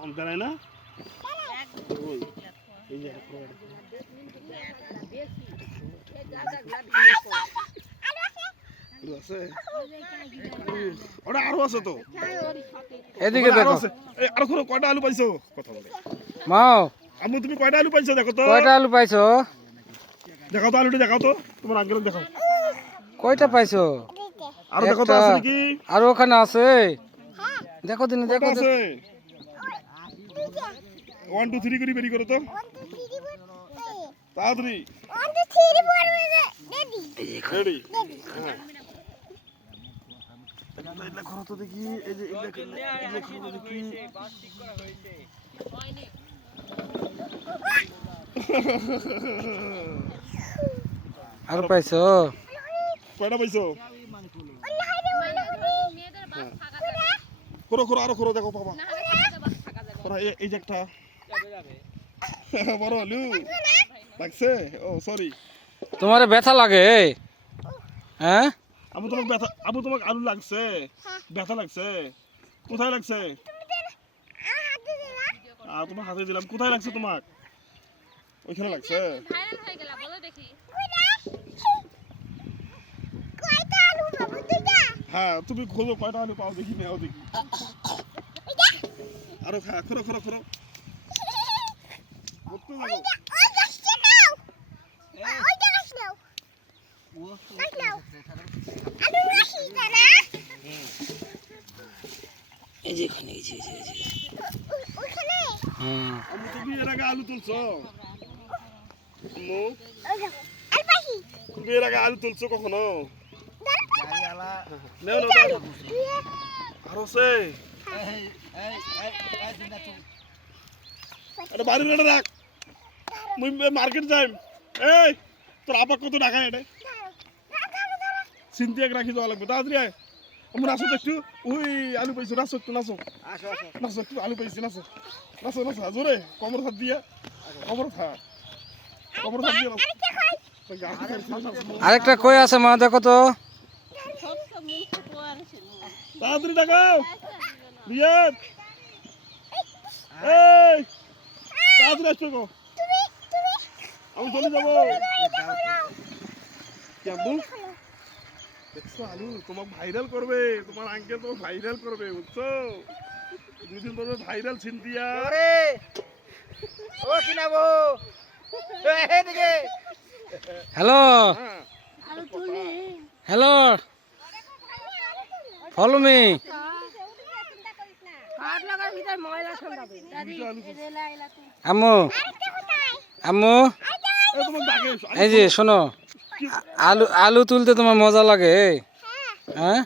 আম দেয় না ওটা আরো আছে তো এদিকে দেখো আরো কয়টা আলু পাইছো কথা বলে মাও আম্মু তুমি কয়টা আলু পাইছো দেখো তো কয়টা আলু পাইছো দেখাও তো আলুটা দেখাও তো তোমার আঙ্কেল দেখাও কয়টা পাইছো আরো দেখো তো আছে নাকি আর ওখানে আছে দেখো দিন দেখো আছে 1 2 3 করে বেরি করো তো তাড়াতাড়ি 1 2 3 4 রেডি হ্যাঁ এটা করো তো দেখি এই যে এটা করো দেখি আর পাইছো কয়টা পাইছো করো করো আরো করো দেখো বাবা করো এই যে একটা বড় আলু লাগছে ও সরি তোমারে ব্যথা লাগে হ্যাঁ আবু তোমাকে আলু লাগছে ব্যথা লাগছে কোথায় লাগছে তোমার হাতে দিলাম কোথায় লাগছে তোমার ওইখানে লাগছে ভাইরাল হয়ে গেল বলো দেখি কয়টা আলু বাবু দুইটা হ্যাঁ তুমি খোঁজো কয়টা আলু পাও দেখি নাও দেখি আরো খা খরো খরো খরো করতে লাগো ওই গাছটা নাও ওই গাছ নাও গাছ নাও আলু রাখি না এই যে এখানে এই যে ওখানে হুম আমি তুমি এর আগে আলু তুলছো মো আলপাহি তুমি এর আগে আলু তুলছো কখনো নাও নাও আরো সে এটা বাড়ি রেডে রাখ মুই মার্কেট যাই এই তোর আপা কত টাকা এটা চিন্তি এক রাখি দেওয়া লাগবে তাড়াতাড়ি আয় আমরা নাচো তো একটু ওই আলু পাইছো নাচো একটু নাচো নাচো একটু আলু পাইছি নাচো নাচো নাচো জোরে কমর হাত দিয়ে কমর হাত দিয়ে নাচো আরেকটা কই আছে মা দেখো তো তাড়াতাড়ি দেখাও রিয়াদ এই তাড়াতাড়ি আসছো গো আমি চলে যাবো কেমন দেখছো আলু তোমাকে ভাইরাল করবে তোমার আঙ্কেল তোমাকে ভাইরাল করবে বুঝছো দুদিন পরে ভাইরাল ছিনতিয়া ও কিনাবো এদিকে হ্যালো হ্যাঁ হ্যালো ফলো মি কাট লাগার ভিতর ময়লা ছড়াবে দাদি আম্মু আম্মু এই তোমাকে ডাকে এই যে শোনো আলু আলু তুলতে তোমার মজা লাগে হ্যাঁ